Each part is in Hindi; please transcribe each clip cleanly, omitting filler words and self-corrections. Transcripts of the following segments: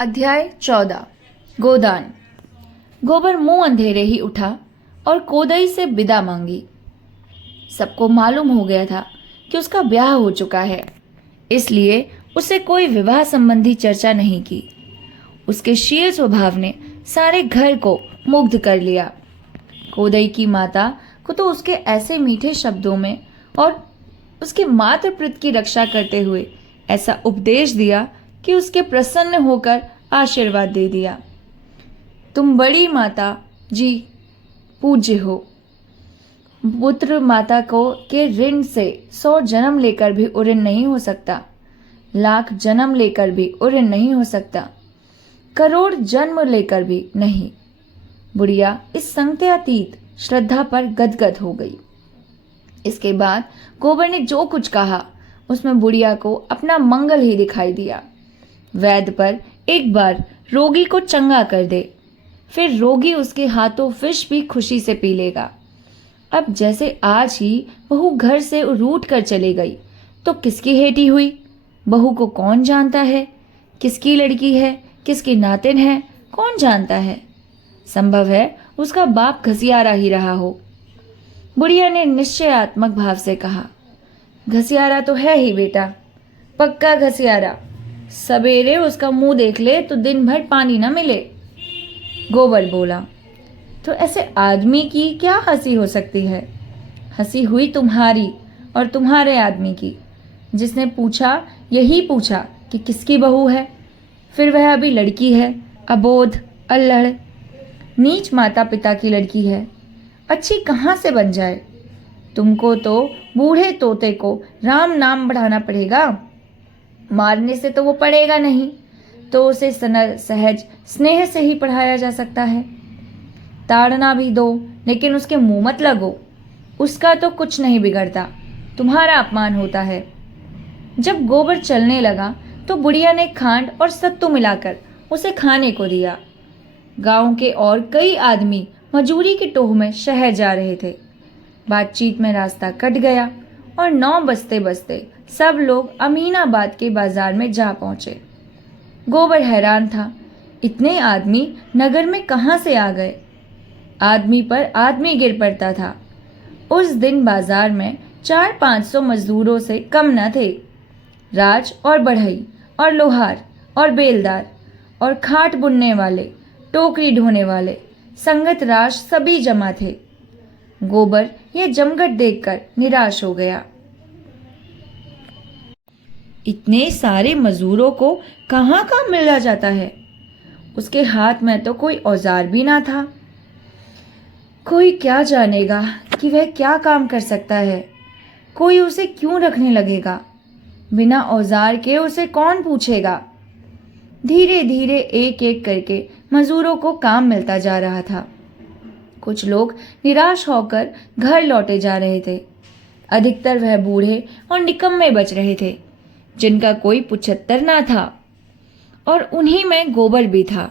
अध्याय 14 गोदान। गोबर मुंह अंधेरे ही उठा और कोदई से विदा मांगी। सबको मालूम हो गया था कि उसका ब्याह हो चुका है, इसलिए उसे कोई विवाह संबंधी चर्चा नहीं की। उसके शील स्वभाव ने सारे घर को मुग्ध कर लिया। कोदई की माता को तो उसके ऐसे मीठे शब्दों में और उसके मातृ प्रीत की रक्षा करते हुए ऐसा उपदेश दिया कि उसके प्रसन्न होकर आशीर्वाद दे दिया। तुम बड़ी माता जी पूज्य हो। पुत्र माता को के ऋण से 100 जन्म लेकर भी उऋण नहीं हो सकता, लाख जन्म लेकर भी उऋण नहीं हो सकता, करोड़ जन्म लेकर भी नहीं। बुढ़िया इस संगत्यातीत श्रद्धा पर गदगद हो गई। इसके बाद गोबर ने जो कुछ कहा उसमें बुढ़िया को अपना मंगल ही दिखाई दिया। वैद्य पर एक बार रोगी को चंगा कर दे, फिर रोगी उसके हाथों विष भी खुशी से पी लेगा। अब जैसे आज ही बहू घर से रूठ कर चली गई तो किसकी हेटी हुई, बहू को कौन जानता है, किसकी लड़की है, किसकी नातिन है, कौन जानता है। संभव है उसका बाप घसियारा ही रहा हो। बुढ़िया ने निश्चयात्मक भाव से कहा, घसियारा तो है ही बेटा, पक्का घसियारा। सवेरे उसका मुंह देख ले तो दिन भर पानी न मिले। गोबर बोला, तो ऐसे आदमी की क्या हंसी हो सकती है? हंसी हुई तुम्हारी और तुम्हारे आदमी की, जिसने पूछा यही पूछा कि किसकी बहू है। फिर वह अभी लड़की है, अबोध, अल्लड़, नीच माता पिता की लड़की है, अच्छी कहाँ से बन जाए। तुमको तो बूढ़े तोते को राम नाम बढ़ाना पड़ेगा, मारने से तो वो पढ़ेगा नहीं, तो उसे सहज स्नेह से ही पढ़ाया जा सकता है। ताड़ना भी दो लेकिन उसके मुंह मत लगो, उसका तो कुछ नहीं बिगड़ता, तुम्हारा अपमान होता है। जब गोबर चलने लगा तो बुढ़िया ने खांड और सत्तू मिलाकर उसे खाने को दिया। गांव के और कई आदमी मजूरी की टोह में शहर जा रहे थे। बातचीत में रास्ता कट गया और 9 बजते बजते सब लोग अमीनाबाद के बाजार में जा पहुंचे। गोबर हैरान था, इतने आदमी नगर में कहां से आ गए। आदमी पर आदमी गिर पड़ता था। उस दिन बाजार में 400-500 मजदूरों से कम न थे। राज और बढ़ई और लोहार और बेलदार और खाट बुनने वाले, टोकरी ढोने वाले, संगत राज सभी जमा थे। गोबर यह जमघट देखकर निराश हो गया। इतने सारे मजदूरों को कहाँ काम मिल जाता है। उसके हाथ में तो कोई औजार भी ना था। कोई क्या जानेगा कि वह क्या काम कर सकता है। कोई उसे क्यों रखने लगेगा। बिना औजार के उसे कौन पूछेगा। धीरे धीरे एक एक करके मजदूरों को काम मिलता जा रहा था। कुछ लोग निराश होकर घर लौटे जा रहे थे। अधिकतर वह बूढ़े और निकम्मे बच रहे थे, जिनका कोई पुछत्तर ना था, और उन्हीं में गोबर भी था।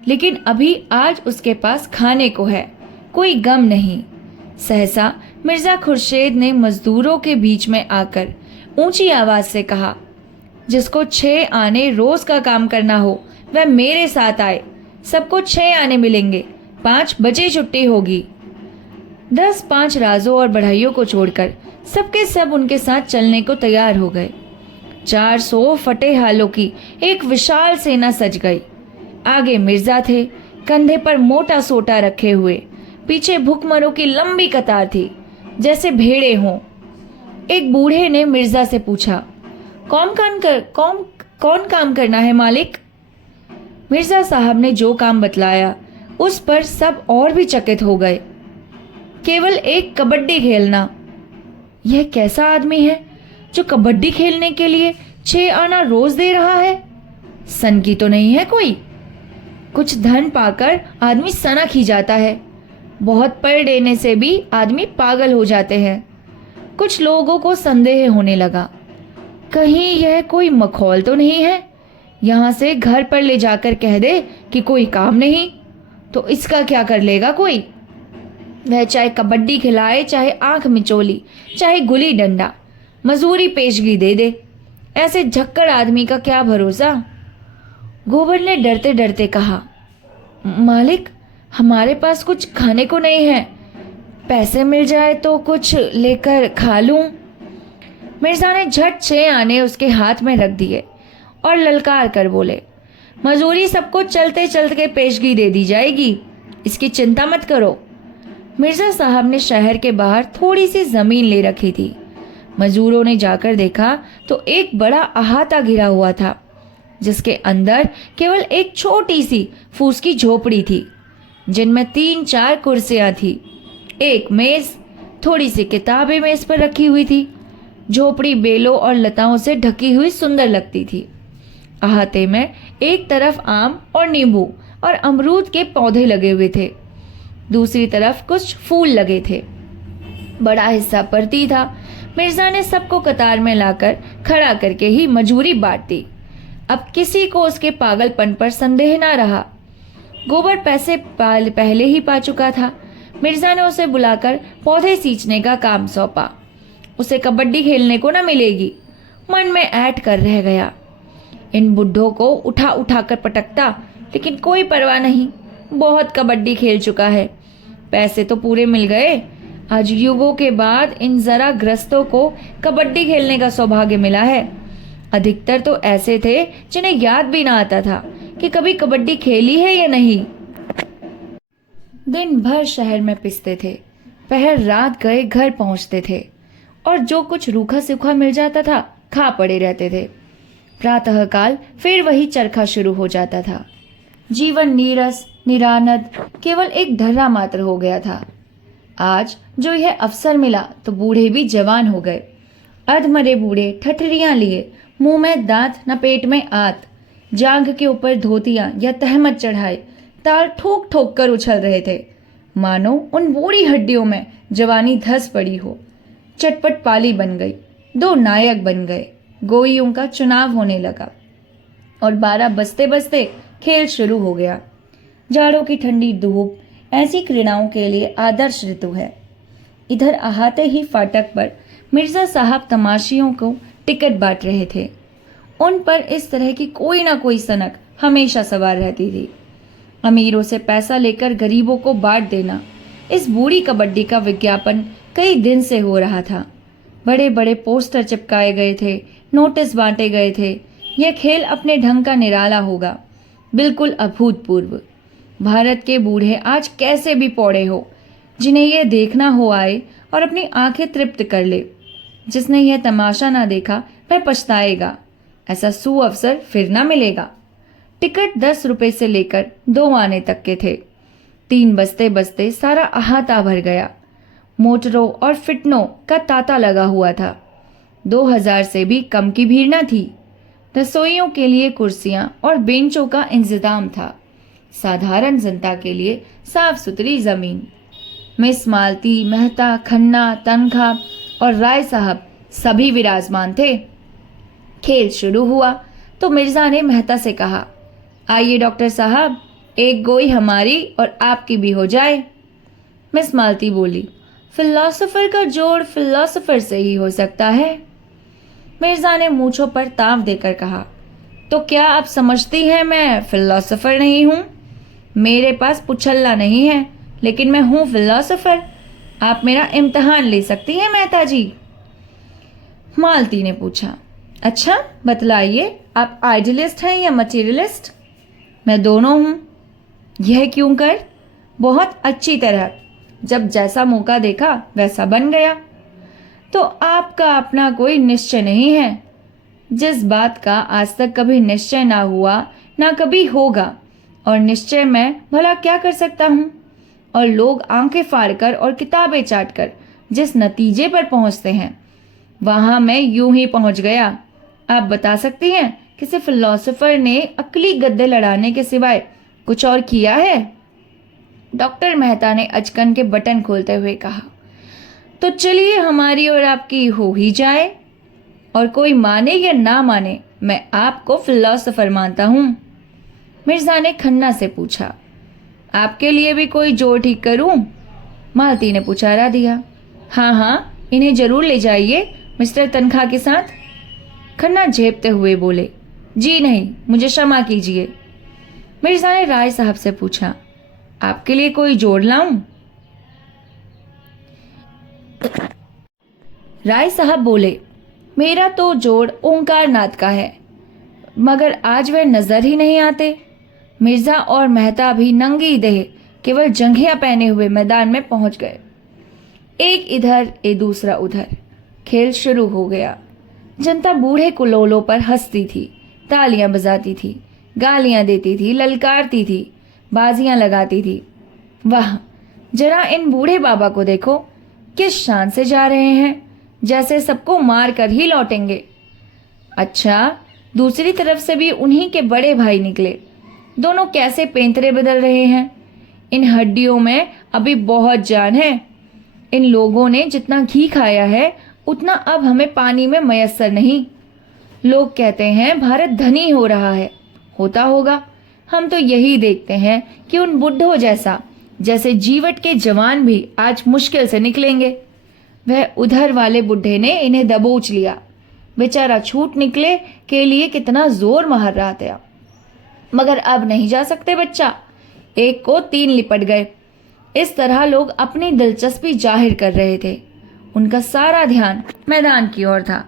लेकिन अभी आज उसके पास खाने को है, कोई गम नहीं। सहसा मिर्जा खुर्शेद ने मजदूरों के बीच में आकर ऊंची आवाज से कहा, जिसको 6 आने रोज का काम करना हो वह मेरे साथ आए। सबको 6 आने मिलेंगे, 5 बजे छुट्टी होगी। 10-5 राजों और बढ़ाइयों को छोड़कर सबके सब उनके साथ चलने को तैयार हो गए। 400 फटे हालों की एक विशाल सेना सज गई। आगे मिर्जा थे, कंधे पर मोटा सोटा रखे हुए। पीछे भुखमरों की लंबी कतार थी, जैसे भेड़े हों। एक बूढ़े ने मिर्जा से पूछा, कौन काम करना है मालिक? मिर्जा साहब ने जो काम बतलाया उस पर सब और भी चकित हो गए। केवल एक कबड्डी खेलना। यह कैसा आदमी है जो कबड्डी खेलने के लिए 6 आना रोज दे रहा है? सन की तो नहीं है कोई? कुछ धन पाकर आदमी सनक ही जाता है। बहुत पढ़ लेने से भी आदमी पागल हो जाते हैं। कुछ लोगों को संदेह होने लगा, कहीं यह कोई मखौल तो नहीं है। यहाँ से घर पर ले जाकर कह दे कि कोई काम नहीं, तो इसका क्या कर लेगा कोई। वह चाहे कबड्डी खिलाए, चाहे आंख मिचोली, चाहे गुली डंडा, मजूरी पेशगी दे दे। ऐसे झक्कड़ आदमी का क्या भरोसा। गोबर ने डरते डरते कहा, मालिक, हमारे पास कुछ खाने को नहीं है, पैसे मिल जाए तो कुछ लेकर खा लूं। मिर्जा ने झट 6 आने उसके हाथ में रख दिए और ललकार कर बोले, मजूरी सबको चलते चलते पेशगी दे दी जाएगी, इसकी चिंता मत करो। मिर्जा साहब ने शहर के बाहर थोड़ी सी जमीन ले रखी थी। मजदूरों ने जाकर देखा तो एक बड़ा अहाता घिरा हुआ था, जिसके अंदर केवल एक छोटी सी फूस की झोपड़ी थी, जिनमें 3-4 कुर्सियां थी, एक मेज, थोड़ी सी किताबें मेज पर रखी हुई थी। झोपड़ी बेलों और लताओं से ढकी हुई सुंदर लगती थी। अहाते में एक तरफ आम और नींबू और अमरूद के पौधे लगे हुए थे, दूसरी तरफ कुछ फूल लगे थे। बड़ा हिस्सा परती था। मिर्जा ने सबको कतार में लाकर खड़ा करके ही मजूरी बांट दी। अब किसी को उसके पागलपन पर संदेह ना रहा। गोबर पैसे पहले ही पा चुका था। मिर्जा ने उसे बुलाकर पौधे सींचने का काम सौंपा। उसे कबड्डी खेलने को न मिलेगी, मन में ऐठ कर रह गया। इन बुड्ढों को उठा उठा कर पटकता, लेकिन कोई परवाह नहीं, बहुत कबड्डी खेल चुका है। पैसे तो पूरे मिल गए। आज युगों के बाद इन जरा ग्रस्तों को कबड्डी खेलने का सौभाग्य मिला है। अधिकतर तो ऐसे थे जिन्हें याद भी ना आता था कि कभी कबड्डी खेली है या नहीं। दिन भर शहर में पिसते थे, पहर रात गए घर पहुंचते थे और जो कुछ रूखा सूखा मिल जाता था खा पड़े रहते थे। प्रातःकाल फिर वही चरखा शुरू हो जाता था। जीवन नीरस निरानंद केवल एक ढर्रा मात्र हो गया था। आज जो यह अवसर मिला तो बूढ़े भी जवान हो गए। अधमरे बूढ़े ठठरियां लिए, मुंह में दांत न पेट में आत, जांघ के ऊपर धोतियां या तहमत चढ़ाए ताल ठोक ठोक कर उछल रहे थे, मानो उन बूढ़ी हड्डियों में जवानी धस पड़ी हो। चटपट पाली बन गई, 2 नायक बन गए। गोइयों का चुनाव होने लगा और 12 बजते बजते खेल शुरू हो गया। जाड़ों की ठंडी धूप ऐसी क्रीड़ाओं के लिए आदर्श ऋतु है। इधर अहाते ही फाटक पर मिर्जा साहब तमाशियों को टिकट बांट रहे थे। उन पर इस तरह की कोई ना कोई सनक हमेशा सवार रहती थी। अमीरों से पैसा लेकर गरीबों को बांट देना, इस बूढ़ी कबड्डी का विज्ञापन कई दिन से हो रहा था। बड़े बड़े पोस्टर चिपकाए गए थे, नोटिस बांटे गए थे। यह खेल अपने ढंग का निराला होगा, बिल्कुल अभूतपूर्व। भारत के बूढ़े आज कैसे भी पौड़े हो, जिन्हें यह देखना हो आए और अपनी आंखें तृप्त कर ले। जिसने यह तमाशा ना देखा वह पछताएगा। ऐसा सुअवसर फिर ना मिलेगा। टिकट 10 रुपए से लेकर 2 आने तक के थे। 3 बजते बजते सारा अहाता भर गया। मोटरों और फिटनों का तांता लगा हुआ था। 2000 से भी कम की भीड़ न थी। रसोइयों के लिए कुर्सियां और बेंचों का इंतजाम था। साधारण जनता के लिए साफ सुथरी जमीन। मिस मालती, मेहता, खन्ना, तनखा और राय साहब सभी विराजमान थे। खेल शुरू हुआ तो मिर्जा ने मेहता से कहा, आइए डॉक्टर साहब, एक गोई हमारी और आपकी भी हो जाए। मिस मालती बोली, फिलोसोफर का जोड़ फिलोसोफर से ही हो सकता है। मिर्जा ने मूंछों पर ताव देकर कहा, तो क्या आप समझती हैं मैं फिलोसोफर नहीं हूं? मेरे पास पुछल्ला नहीं है, लेकिन मैं हूं फिलोसोफर। आप मेरा इम्तिहान ले सकती हैं मेहता जी। मालती ने पूछा, अच्छा बतलाइए, आप आइडियलिस्ट हैं या मटेरियलिस्ट? मैं दोनों हूं। यह क्यों कर? बहुत अच्छी तरह। जब जैसा मौका देखा वैसा बन गया। तो आपका अपना कोई निश्चय नहीं है। जिस बात का आज तक कभी निश्चय ना हुआ ना कभी होगा, और निश्चय मैं भला क्या कर सकता हूं? और लोग आंखें फाड़कर और किताबें चाटकर जिस नतीजे पर पहुंचते हैं, वहां मैं यूं ही पहुंच गया। आप बता सकती हैं किसी फिलोसोफर ने अकली गद्दे लड़ाने के सिवाय कुछ और किया है? डॉक्टर मेहता ने अचकन के बटन खोलते हुए कहा, तो चलिए हमारी और आपकी हो ही जाए, और कोई माने या ना माने मैं आपको फिलोसोफर मानता हूं। मिर्जा ने खन्ना से पूछा, आपके लिए भी कोई जोड़ ठीक करूं? मालती ने पुचारा दिया, हाँ हाँ, इन्हें जरूर ले जाइए मिस्टर तनखा के साथ। खन्ना झेपते हुए बोले, जी नहीं, मुझे क्षमा कीजिए। मिर्जा ने राय साहब से पूछा, आपके लिए कोई जोड़ लाऊं? राय साहब बोले, मेरा तो जोड़ ओंकार नाथ का है, मगर आज वह नजर ही नहीं आते। मिर्जा और मेहता भी नंगी देह केवल जंघिया पहने हुए मैदान में पहुंच गए। एक इधर ए दूसरा उधर, खेल शुरू हो गया। जनता बूढ़े कुलोलों पर हंसती थी, तालियां बजाती थी, गालियां देती थी, ललकारती थी, बाजियां लगाती थी। वाह, जरा इन बूढ़े बाबा को देखो, किस शान से जा रहे हैं, जैसे सबको मार कर ही लौटेंगे। अच्छा, दूसरी तरफ से भी उन्हीं के बड़े भाई निकले। दोनों कैसे पेंतरे बदल रहे हैं। इन हड्डियों में अभी बहुत जान है। इन लोगों ने जितना घी खाया है उतना अब हमें पानी में मयस्सर नहीं। लोग कहते हैं भारत धनी हो रहा है, होता होगा। हम तो यही देखते हैं कि उन बुड्ढों जैसे जीवट के जवान भी आज मुश्किल से निकलेंगे। वह उधर वाले बुड्ढे ने इन्हें दबोच लिया। बेचारा छूट निकले के लिए कितना जोर मार रहा था, मगर अब नहीं जा सकते बच्चा। एक को 3 लिपट गए। इस तरह लोग अपनी दिलचस्पी जाहिर कर रहे थे। उनका सारा ध्यान मैदान की ओर था।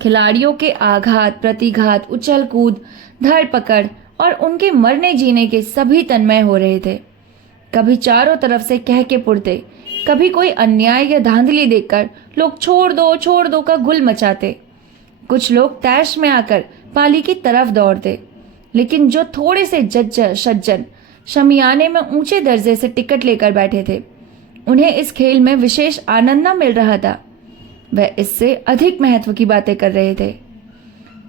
खिलाड़ियों के आघात प्रतिघात, उछल कूद, धरपकड़ और उनके मरने जीने के सभी तन्मय हो रहे थे। कभी चारों तरफ से कह के पुरते, कभी कोई अन्याय या धांधली देखकर लोग छोड़ दो का गुल मचाते। कुछ लोग तैश में आकर पाली की तरफ दौड़ते, लेकिन जो थोड़े से सज्जन शमियाने में ऊंचे दर्जे से टिकट लेकर बैठे थे, उन्हें इस खेल में विशेष आनंद न मिल रहा था। वह इससे अधिक महत्व की बातें कर रहे थे।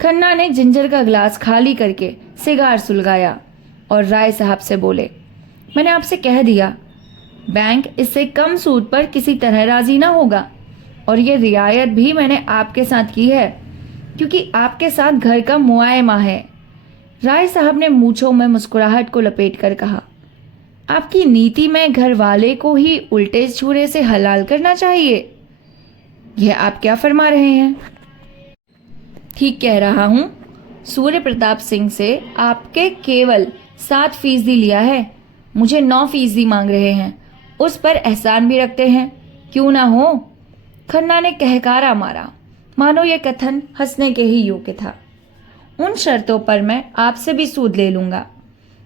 खन्ना ने जिंजर का गिलास खाली करके सिगार सुलगाया और राय साहब से बोले, मैंने आपसे कह दिया, बैंक इससे कम सूद पर किसी तरह राजी ना होगा, और ये रियायत भी मैंने आपके साथ की है, क्योंकि आपके साथ घर का मुआयमा है। राय साहब ने मूंछों में मुस्कुराहट को लपेट कर कहा, आपकी नीति में घर वाले को ही उल्टे छुरे से हलाल करना चाहिए। यह आप क्या फरमा रहे हैं? ठीक कह रहा हूं। सूर्य प्रताप सिंह से आपके केवल 7% लिया है, मुझे 9% मांग रहे हैं। उस पर एहसान भी रखते हैं, क्यों ना हो? खन्ना ने कहकारा मारा, मानो यह कथन हंसने के ही योग्य था। उन शर्तों पर मैं आपसे भी सूद ले लूंगा।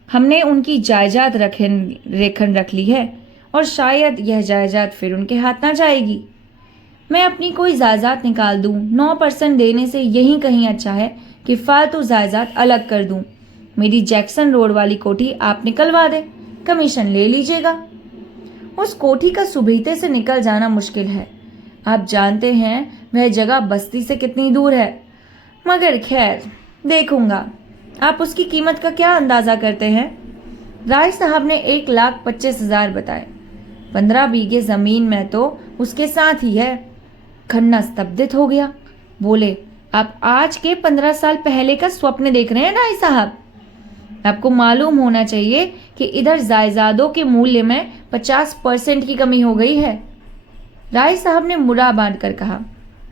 हमने उनकी जायदाद रेखन रख ली है, और शायद यह जायदाद फिर उनके हाथ ना जाएगी। मैं अपनी कोई जायदाद निकाल दूं 9% देने से यही कहीं अच्छा है कि फालतू जायदाद अलग कर दूं। मेरी जैक्सन रोड वाली कोठी आप निकलवा दे, कमीशन ले लीजिएगा। उस कोठी का सुबीते से निकल जाना मुश्किल है। आप जानते हैं वह जगह बस्ती से कितनी दूर है, मगर खैर देखूंगा। आप उसकी कीमत का क्या अंदाजा करते हैं? राय साहब ने 1,25,000 बताए। 15 बीघे जमीन में तो उसके साथ ही है। खन्ना स्तब्धित हो गया, बोले, आप आज के 15 साल पहले का स्वप्न देख रहे हैं राय साहब? आपको मालूम होना चाहिए कि इधर जायदादों के मूल्य में 50% की कमी हो गई है। राय साहब ने मुड़ा बांध कर कहा,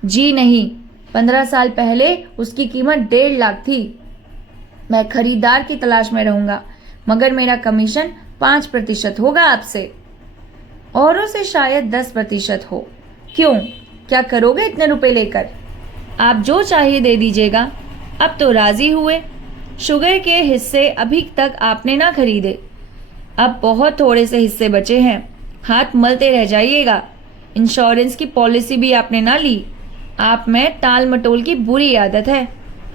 जी नहीं, 15 साल पहले उसकी कीमत 1.5 लाख थी। मैं खरीदार की तलाश में रहूंगा, मगर मेरा कमीशन 5% होगा आपसे, औरों से शायद 10% हो। क्यों, क्या करोगे इतने रुपए लेकर? आप जो चाहिए दे दीजिएगा। अब तो राजी हुए। शुगर के हिस्से अभी तक आपने ना खरीदे, अब बहुत थोड़े से हिस्से बचे हैं। हाथ मलते रह जाइएगा। इंश्योरेंस की पॉलिसी भी आपने ना ली। आप में टाल मटोल की बुरी आदत है।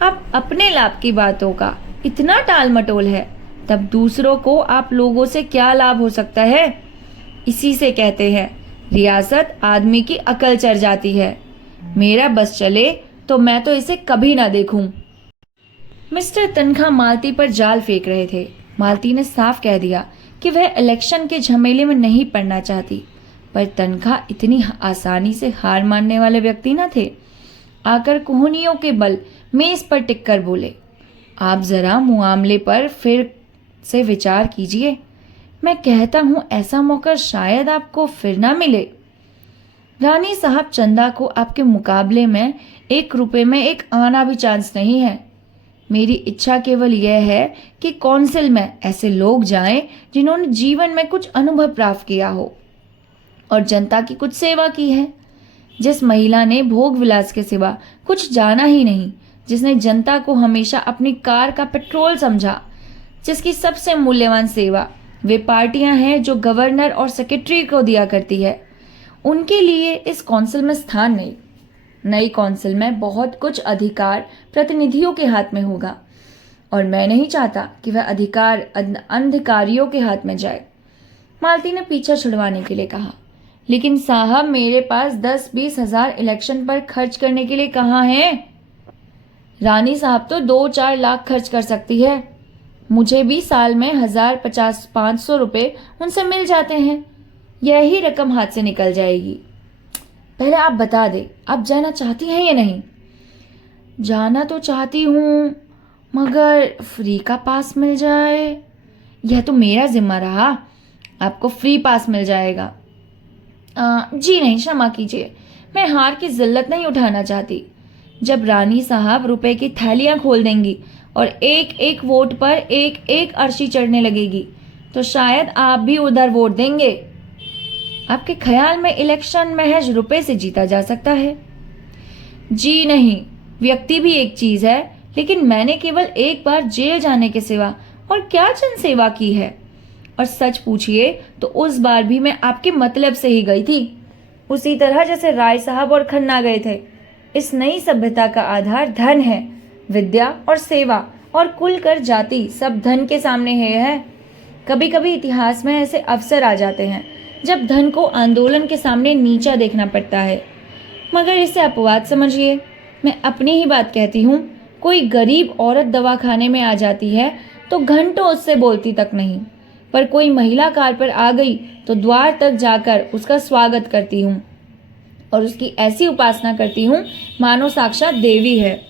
आप अपने लाभ की बातों का इतना टाल मटोल है, तब दूसरों को आप लोगों से क्या लाभ हो सकता है? इसी से कहते हैं रियासत आदमी की अकल चढ़ जाती है। मेरा बस चले तो मैं तो इसे कभी ना देखूं। मिस्टर तनखा मालती पर जाल फेंक रहे थे। मालती ने साफ कह दिया कि वह इलेक्शन के झमेले में नहीं पड़ना चाहती, पर तनखा इतनी आसानी से हार मानने वाले व्यक्ति न थे। आकर कोहनियों के बल मेज पर टिककर बोले, आप जरा मुआमले पर फिर से विचार कीजिए। मैं कहता हूं ऐसा मौका शायद आपको फिर ना मिले। रानी साहब, चंदा को आपके मुकाबले में 1 रुपए में एक आना भी चांस नहीं है। मेरी इच्छा केवल यह है कि कौंसिल में ऐसे लोग जाएं जिन्होंने जीवन में कुछ अनुभव प्राप्त किया हो और जनता की कुछ सेवा की है। जिस महिला ने भोग विलास के सिवा कुछ जाना ही नहीं, जिसने जनता को हमेशा अपनी कार का पेट्रोल समझा, जिसकी सबसे मूल्यवान सेवा वे पार्टियां हैं जो गवर्नर और सेक्रेटरी को दिया करती है, उनके लिए इस कौंसिल में स्थान नहीं। नई कौंसिल में बहुत कुछ अधिकार प्रतिनिधियों के हाथ में होगा और मैं नहीं चाहता कि वह अधिकार अंधकारियों के हाथ में जाए। मालती ने पीछा छुड़वाने के लिए कहा, लेकिन साहब मेरे पास 10-20 हजार इलेक्शन पर खर्च करने के लिए कहाँ है? रानी साहब तो 2-4 लाख खर्च कर सकती है। मुझे भी साल में 1000-50-500 रुपए उनसे मिल जाते हैं। यही रकम हाथ से निकल जाएगी। पहले आप बता दे, आप जाना चाहती हैं या नहीं? जाना तो चाहती हूँ, मगर फ्री का पास मिल जाए। यह तो मेरा जिम्मा रहा। आपको फ्री पास मिल जाएगा। जी नहीं, क्षमा कीजिए, मैं हार की जिल्लत नहीं उठाना चाहती। जब रानी साहब रुपए की थैलियां खोल देंगी और एक एक वोट पर एक एक अर्शी चढ़ने लगेगी, तो शायद आप भी उधर वोट देंगे। आपके ख्याल में इलेक्शन महज रुपए से जीता जा सकता है? जी नहीं, व्यक्ति भी एक चीज है, लेकिन मैंने केवल एक बार जेल जाने के सिवा और क्या जन सेवा की है। और सच पूछिए तो उस बार भी मैं आपके मतलब से ही गई थी, उसी तरह जैसे राय साहब और खन्ना गए थे। इस नई सभ्यता का आधार धन है, विद्या और सेवा और कुल कर जाति सब धन के सामने है। कभी कभी इतिहास में ऐसे अवसर आ जाते हैं जब धन को आंदोलन के सामने नीचा देखना पड़ता है, मगर इसे अपवाद समझिए। मैं अपनी ही बात कहती हूँ। कोई गरीब औरत दवाखाने में आ जाती है तो घंटों उससे बोलती तक नहीं, पर कोई महिला कार पर आ गई तो द्वार तक जाकर उसका स्वागत करती हूँ और उसकी ऐसी उपासना करती हूँ मानो साक्षात देवी है।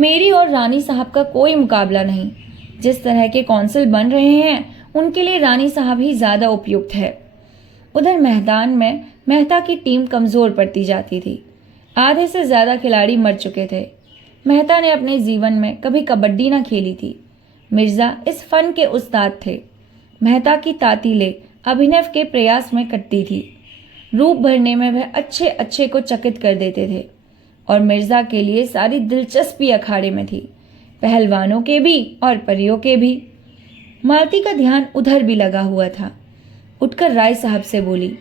मेरी और रानी साहब का कोई मुकाबला नहीं। जिस तरह के कौंसिल बन रहे हैं उनके लिए रानी साहब ही ज्यादा उपयुक्त है। उधर मैदान में मेहता की टीम कमजोर पड़ती जाती थी। आधे से ज्यादा खिलाड़ी मर चुके थे। मेहता ने अपने जीवन में कभी कबड्डी ना खेली थी। मिर्जा इस फन के उस्ताद थे। मेहता की तातीले अभिनव के प्रयास में कटती थी। रूप भरने में वह अच्छे अच्छे को चकित कर देते थे और मिर्जा के लिए सारी दिलचस्पी अखाड़े में थी, पहलवानों के भी और परियों के भी। मालती का ध्यान उधर भी लगा हुआ था। उठकर राय साहब से बोली,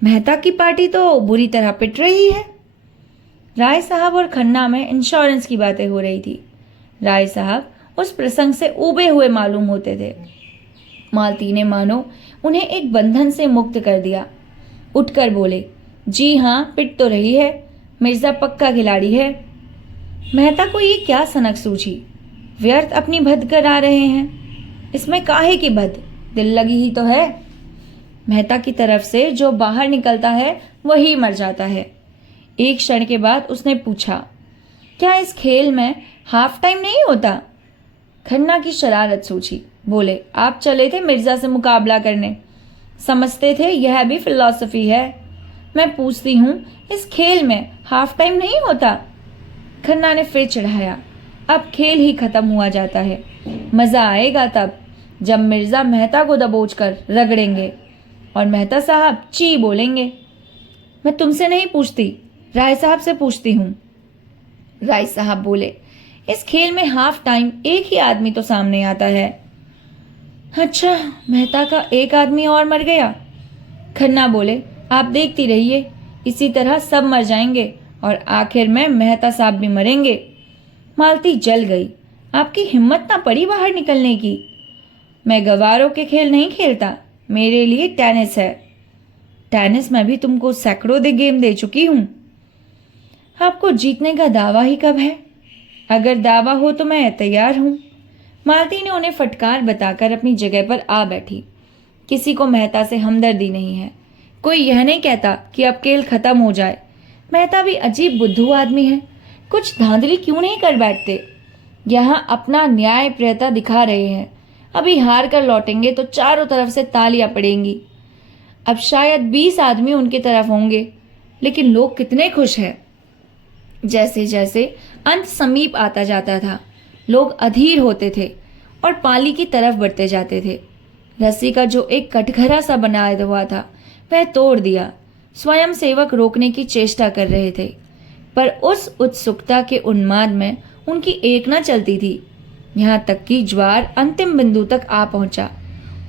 मेहता की पार्टी तो बुरी तरह पिट रही है। राय साहब और खन्ना में इंश्योरेंस की बातें हो रही थी। राय साहब उस प्रसंग से उबे हुए मालूम होते थे। मालती ने मानो उन्हें एक बंधन से मुक्त कर दिया। उठकर बोले, जी हाँ, पिट तो रही है। मिर्जा पक्का खिलाड़ी है। मेहता को ये क्या सनक सूझी? व्यर्थ अपनी भद करा रहे हैं। इसमें काहे की भद? दिल लगी ही तो है। मेहता की तरफ से जो बाहर निकलता है वही मर जाता है। एक क्षण के बाद उसने पूछा, क्या इस खेल में हाफ टाइम नहीं होता? खन्ना की शरारत सूझी। बोले, आप चले थे मिर्जा से मुकाबला करने, समझते थे यह भी फिलॉसफी है। मैं पूछती हूँ, इस खेल में हाफ टाइम नहीं होता? खन्ना ने फिर चिढ़ाया, अब खेल ही खत्म हुआ जाता है। मजा आएगा तब जब मिर्जा मेहता को दबोच कर रगड़ेंगे और मेहता साहब ची बोलेंगे। मैं तुमसे नहीं पूछती, राय साहब से पूछती हूँ। राय साहब बोले, इस खेल में हाफ टाइम एक ही आदमी तो सामने आता है। अच्छा, मेहता का एक आदमी और मर गया। खन्ना बोले, आप देखती रहिए, इसी तरह सब मर जाएंगे और आखिर में मेहता साहब भी मरेंगे। मालती जल गई। आपकी हिम्मत ना पड़ी बाहर निकलने की। मैं गवारों के खेल नहीं खेलता, मेरे लिए टेनिस है। टेनिस में भी तुमको सैकड़ों दे गेम दे चुकी हूं। आपको जीतने का दावा ही कब है? अगर दावा हो तो मैं तैयार हूं। मालती ने उन्हें फटकार बताकर अपनी जगह पर आ बैठी। किसी को मेहता से हमदर्दी नहीं है। कोई यह नहीं कहता कि अब खेल खत्म हो जाए। मेहता भी अजीब बुद्धू आदमी है। कुछ धांधली क्यों नहीं कर बैठते? यहाँ अपना न्याय प्रियता दिखा रहे हैं। अभी हार कर लौटेंगे तो चारों तरफ से तालियां पड़ेंगी। अब शायद 20 आदमी उनकी तरफ होंगे, लेकिन लोग कितने खुश हैं। जैसे जैसे अंत समीप आता जाता था, लोग अधीर होते थे और पाली की तरफ बढ़ते जाते थे। रस्सी का जो एक कटघरा सा बनाया हुआ था वह तोड़ दिया। स्वयं सेवक रोकने की चेष्टा कर रहे थे, पर उस उत्सुकता के उन्माद में उनकी एक न चलती थी। यहाँ तक कि ज्वार अंतिम बिंदु तक आ पहुंचा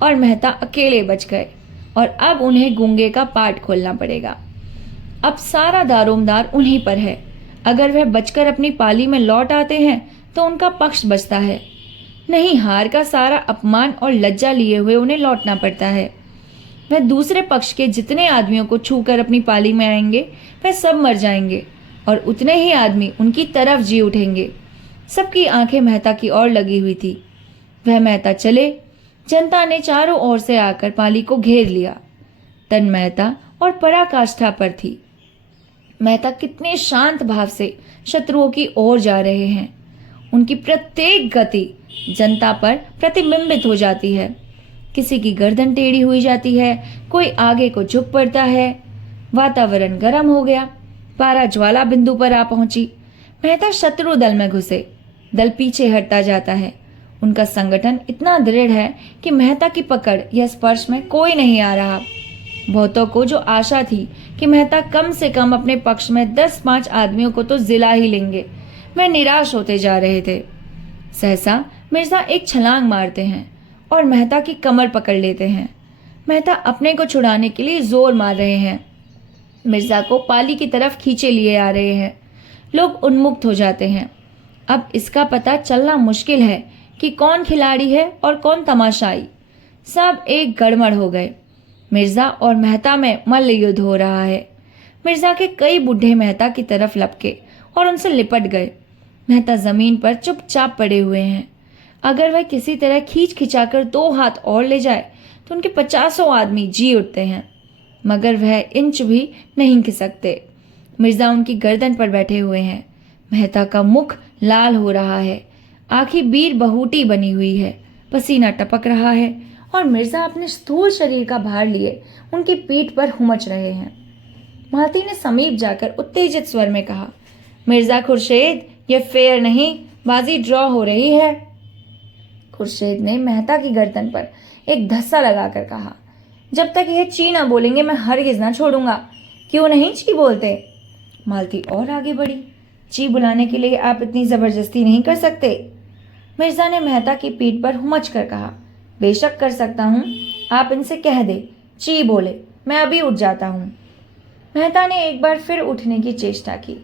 और मेहता अकेले बच गए और अब उन्हें गूंगे का पाठ खोलना पड़ेगा। अब सारा दारोमदार उन्हीं पर है। अगर वह बचकर अपनी पाली में लौट आते हैं तो उनका पक्ष बचता है, नहीं हार का सारा अपमान और लज्जा लिए हुए उन्हें लौटना पड़ता है। वह दूसरे पक्ष के जितने आदमियों को छूकर अपनी पाली में आएंगे वह सब मर जाएंगे और उतने ही आदमी उनकी तरफ जी उठेंगे। सबकी आंखें मेहता की ओर लगी हुई थी। वह मेहता चले, जनता ने चारों ओर से आकर पाली को घेर लिया। तन मेहता और पराकाष्ठा पर थी। मेहता कितने शांत भाव से शत्रुओं की ओर जा रहे हैं। उनकी प्रत्येक गति जनता पर प्रतिबिंबित हो जाती है। किसी की गर्दन टेढ़ी हुई जाती है, कोई आगे को झुक पड़ता है। वातावरण गर्म हो गया, पारा ज्वाला बिंदु पर आ पहुंची। मेहता शत्रु दल में घुसे, दल पीछे हटता जाता है। उनका संगठन इतना दृढ़ है कि मेहता की पकड़ या स्पर्श में कोई नहीं आ रहा। बहुतों को जो आशा थी कि मेहता कम से कम अपने पक्ष में 10-5 आदमियों को तो जिला ही लेंगे, वे निराश होते जा रहे थे। सहसा मिर्जा एक छलांग मारते हैं और मेहता की कमर पकड़ लेते हैं। मेहता अपने को छुड़ाने के लिए जोर मार रहे हैं। मिर्जा को पाली की तरफ खींचे लिए आ रहे हैं। लोग उन्मुक्त हो जाते हैं। अब इसका पता चलना मुश्किल है कि कौन खिलाड़ी है और कौन तमाशाई। सब एक गड़बड़ हो गए। मिर्जा और मेहता में मल्ल युद्ध हो रहा है। मिर्जा के कई बूढ़े मेहता की तरफ लपके और उनसे लिपट गए। मेहता जमीन पर चुपचाप पड़े हुए हैं। अगर वह किसी तरह खींच खिंचाकर 2 हाथ और ले जाए तो उनके 50 आदमी जी उठते हैं, मगर वह इंच भी नहीं खिसकते। मिर्जा उनकी गर्दन पर बैठे हुए हैं। मेहता का मुख लाल हो रहा है, आंखें बीर बहूटी बनी हुई है, पसीना टपक रहा है और मिर्जा अपने स्थूल शरीर का भार लिए उनकी पीठ पर हुमच रहे हैं। मालती ने समीप जाकर उत्तेजित स्वर में कहा, मिर्जा खुर्शीद, ये फेयर नहीं, बाजी ड्रॉ हो रही है। खुर्शीद ने मेहता की गर्दन पर एक धस्सा लगाकर कहा, जब तक यह ची ना बोलेंगे मैं हरगिज ना छोड़ूंगा। क्यों नहीं ची बोलते? मालती और आगे बढ़ी। ची बुलाने के लिए आप इतनी जबरदस्ती नहीं कर सकते। मिर्जा ने मेहता की पीठ पर हुमच कर कहा, बेशक कर सकता हूँ, आप इनसे कह दे ची बोले, मैं अभी उठ जाता हूँ। मेहता ने एक बार फिर उठने की चेष्टा की,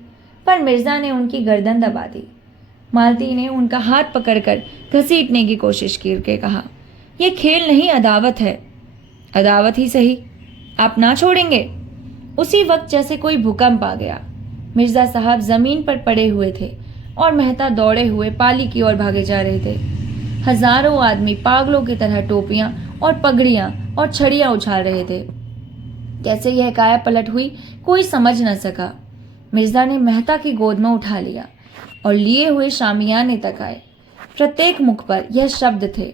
पर मिर्जा ने उनकी गर्दन दबा दी। मालती ने उनका हाथ पकड़कर घसीटने की कोशिश करके कहा, यह खेल नहीं, अदावत है। अदावत ही सही, आप ना छोड़ेंगे? उसी वक्त जैसे कोई भूकंप आ गया। मिर्जा साहब जमीन पर पड़े हुए थे और मेहता दौड़े हुए पाली की ओर भागे जा रहे थे। हजारों आदमी पागलों की तरह टोपियां और पगड़ियां और छड़ियां उछाल रहे थे। कैसे यह काया पलट हुई कोई समझ न सका। मिर्जा ने मेहता की गोद में उठा लिया और लिए हुए शामियाने तक आए। प्रत्येक मुख पर यह शब्द थे,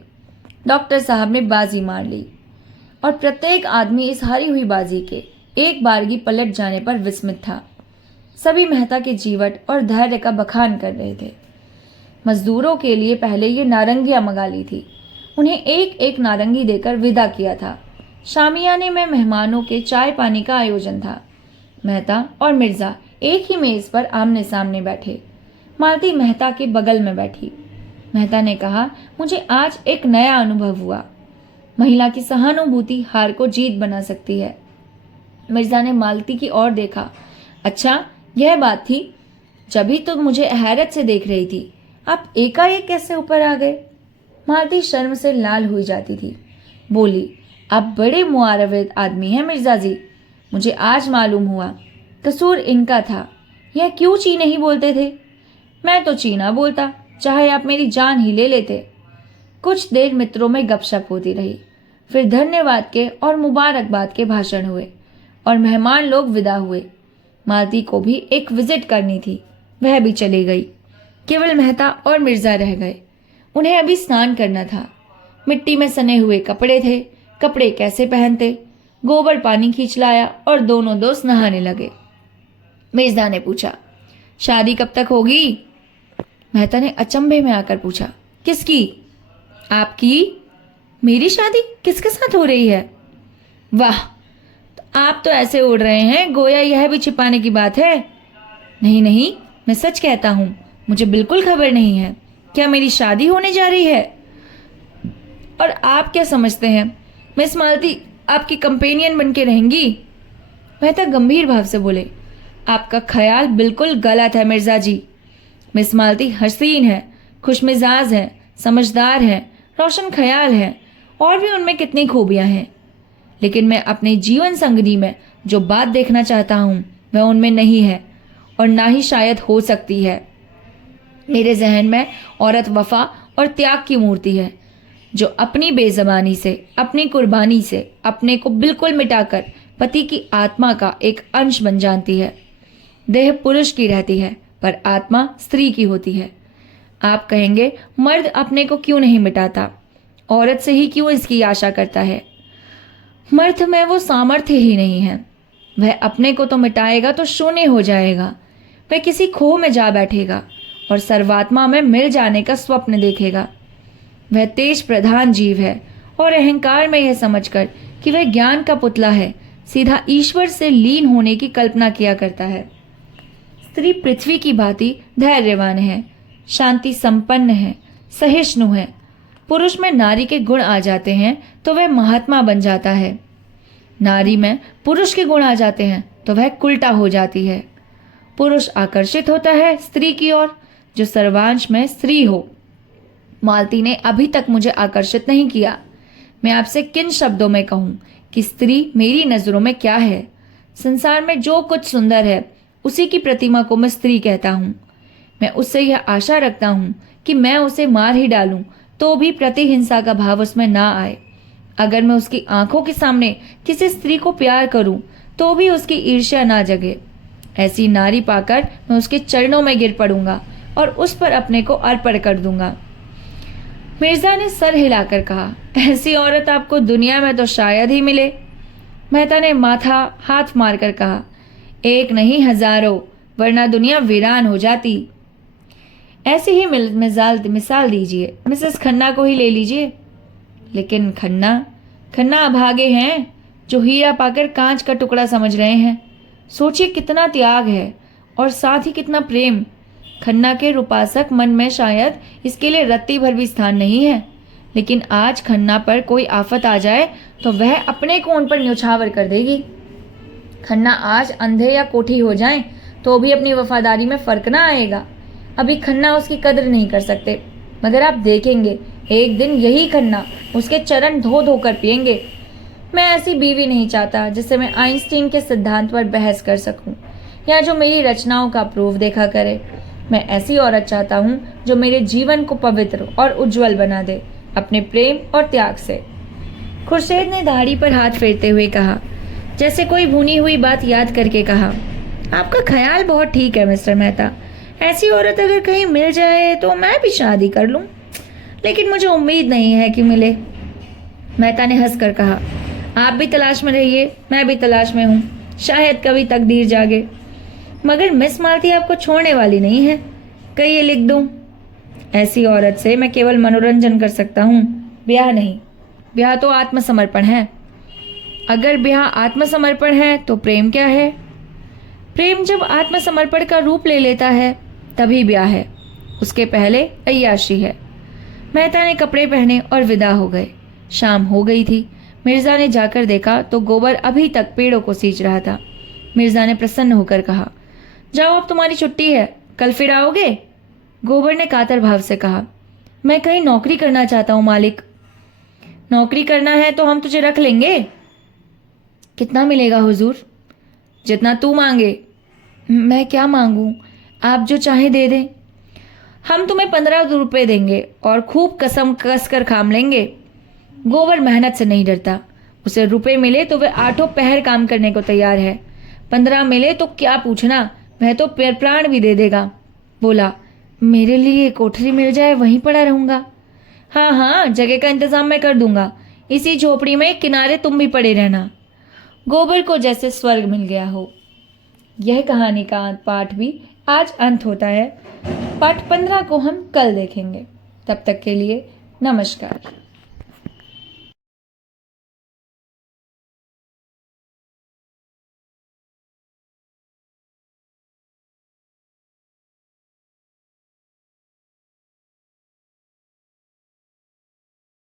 डॉक्टर साहब ने बाजी मार ली। और प्रत्येक आदमी इस हारी हुई बाजी के एक बारगी पलट जाने पर विस्मित था। सभी मेहता के जीवट और धैर्य का बखान कर रहे थे। मजदूरों के लिए पहले ये नारंगियां मंगा ली थी, उन्हें एक एक नारंगी देकर विदा किया था। शामियाने में मेहमानों के चाय पानी का आयोजन था। मेहता और मिर्जा एक ही मेज पर आमने सामने बैठे। मालती मेहता के बगल में बैठी। मेहता ने कहा, मुझे आज एक नया अनुभव हुआ। महिला की सहानुभूति हार को जीत बना सकती है। मिर्जा ने मालती की ओर देखा। अच्छा, यह बात थी, जभी तो मुझे हैरत से देख रही थी, आप एकाएक कैसे ऊपर आ गए? मालती शर्म से लाल हुई जाती थी। बोली, आप बड़े मुआरविद आदमी हैं मिर्जा जी, मुझे आज मालूम हुआ। कसूर इनका था, यह क्यों ची नहीं बोलते थे? मैं तो ची ना बोलता, चाहे आप मेरी जान ही ले लेते। कुछ देर मित्रों में गपशप होती रही। फिर धन्यवाद के और मुबारकबाद के भाषण हुए और मेहमान लोग विदा हुए। मालती को भी एक विजिट करनी थी, वह भी चली गई। केवल मेहता और मिर्जा रह गए। उन्हें अभी स्नान करना था। मिट्टी में सने हुए कपड़े थे, कपड़े कैसे पहनते? गोबर पानी खींच लाया और दोनों दोस्त नहाने लगे। मिर्जा ने पूछा, शादी कब तक होगी? मेहता ने अचंभे में आकर पूछा। किसकी? आपकी? मेरी शादी किसके साथ हो रही है? वाह, आप तो ऐसे उड़ रहे हैं गोया यह भी छिपाने की बात है। नहीं नहीं, मैं सच कहता हूं, मुझे बिल्कुल खबर नहीं है। क्या मेरी शादी होने जा रही है? और आप क्या समझते हैं, मिस मालती आपकी कंपेनियन बन के रहेंगी? मेहता गंभीर भाव से बोले। आपका ख्याल बिल्कुल गलत है मिर्जा जी। मिस मालती हसीन है, खुशमिजाज है, समझदार है, रोशन ख्याल है, और भी उनमें कितनी खूबियां हैं। लेकिन मैं अपने जीवन संगनी में जो बात देखना चाहता हूं वह उनमें नहीं है, और ना ही शायद हो सकती है। मेरे जहन में औरत वफा और त्याग की मूर्ति है, जो अपनी बेज़बानी से, अपनी कुर्बानी से अपने को बिल्कुल मिटाकर पति की आत्मा का एक अंश बन जानती है। देह पुरुष की रहती है पर आत्मा स्त्री की होती है। आप कहेंगे मर्द अपने को क्यों नहीं मिटाता, औरत से ही क्यों इसकी आशा करता है? मर्द में वो सामर्थ्य ही नहीं है। वह अपने को तो मिटाएगा तो शून्य हो जाएगा। वह किसी खोह में जा बैठेगा और सर्वात्मा में मिल जाने का स्वप्न देखेगा। वह तेज प्रधान जीव है और अहंकार में यह समझकर कि वह ज्ञान का पुतला है, सीधा ईश्वर से लीन होने की कल्पना किया करता है। स्त्री पृथ्वी की भांति धैर्यवान है, शांति संपन्न है, सहिष्णु है। पुरुष में नारी के गुण आ जाते हैं तो वह महात्मा बन जाता है। नारी में पुरुष के गुण आ जाते हैं तो वह कुल्टा हो जाती है। पुरुष आकर्षित होता है स्त्री की ओर, जो सर्वांश में स्त्री हो। मालती ने अभी तक मुझे आकर्षित नहीं किया। मैं आपसे किन शब्दों में कहूं कि स्त्री मेरी नजरों में क्या है? संसार में जो कुछ सुंदर है उसी की प्रतिमा को मैं स्त्री कहता हूं। मैं उससे यह आशा रखता हूं कि मैं उसे मार ही डालूं तो भी प्रतिहिंसा का भाव उसमें ना आए। अगर मैं उसकी आंखों के सामने किसी स्त्री को प्यार करूं तो भी उसकी ईर्ष्या ना जगे। ऐसी नारी पाकर मैं उसके चरणों में गिर पड़ूंगा और उस पर अपने को अर्पण कर दूंगा। मिर्जा ने सर हिलाकर कहा, ऐसी औरत आपको दुनिया में तो शायद ही मिले। मेहता ने माथा हाथ मारकर कहा, एक नहीं हजारों, वरना दुनिया वीरान हो जाती। ऐसी ही मिसाल दीजिए, मिसेस खन्ना को ही ले लीजिए। लेकिन खन्ना अभागे हैं जो हीरा पाकर कांच का टुकड़ा समझ रहे हैं। सोचिए कितना त्याग है और साथ ही कितना प्रेम। खन्ना के रूपासक मन में शायद इसके लिए रत्ती भर भी स्थान नहीं है, लेकिन आज खन्ना पर कोई आफत आ जाए तो वह अपने को उन पर न्यौछावर कर देगी। खन्ना आज अंधे या कोठी हो जाएं तो भी अपनी वफादारी में फर्क ना आएगा। अभी खन्ना उसकी कदर नहीं कर सकते, मगर आप देखेंगे एक दिन यही खन्ना उसके चरण धो धो कर पिएंगे। मैं ऐसी बीवी नहीं चाहता जिससे मैं आइंस्टीन के सिद्धांत पर बहस कर सकूं या जो मेरी रचनाओं का प्रूफ देखा करे। मैं ऐसी औरत चाहता हूं जो मेरे जीवन को पवित्र और उज्जवल बना दे अपने प्रेम और त्याग से। खुर्शीद ने दाढ़ी पर हाथ फेरते हुए कहा, जैसे कोई भुनी हुई बात याद करके कहा, आपका ख्याल बहुत ठीक है मिस्टर मेहता। ऐसी औरत अगर कहीं मिल जाए तो मैं भी शादी कर लूं, लेकिन मुझे उम्मीद नहीं है कि मिले। मेहता ने हंसकर कहा, आप भी तलाश में रहिए, मैं भी तलाश में हूँ, शायद कभी तकदीर जागे। मगर मिस मालती आपको छोड़ने वाली नहीं है, कहिए लिख दूं। ऐसी औरत से मैं केवल मनोरंजन कर सकता हूँ, ब्याह नहीं। ब्याह तो आत्मसमर्पण है। अगर ब्याह आत्मसमर्पण है तो प्रेम क्या है? प्रेम जब आत्मसमर्पण का रूप ले लेता है तभी ब्याह है, उसके पहले अय्याशी है। मेहता ने कपड़े पहने और विदा हो गए। शाम हो गई थी। मिर्जा ने जाकर देखा तो गोबर अभी तक पेड़ों को सींच रहा था। मिर्जा ने प्रसन्न होकर कहा, जाओ अब तुम्हारी छुट्टी है, कल फिर आओगे? गोबर ने कातर भाव से कहा, मैं कहीं नौकरी करना चाहता हूँ मालिक। नौकरी करना है तो हम तुझे रख लेंगे। कितना मिलेगा हुजूर? जितना तू मांगे। मैं क्या मांगूं? आप जो चाहे दे दें। हम तुम्हें 15 रुपये देंगे और खूब कसम कस कर काम लेंगे। गोबर मेहनत से नहीं डरता। उसे रुपए मिले तो वह 8 पहर काम करने को तैयार है। 15 मिले तो क्या पूछना, वह तो प्राण भी दे देगा। बोला, मेरे लिए कोठरी मिल जाए वहीं पड़ा रहूंगा। हाँ हाँ, जगह का इंतजाम मैं कर दूंगा। इसी झोपड़ी में किनारे तुम भी पड़े रहना। गोबर को जैसे स्वर्ग मिल गया हो। यह कहानी का पाठ भी आज अंत होता है। पाठ 15 को हम कल देखेंगे। तब तक के लिए नमस्कार।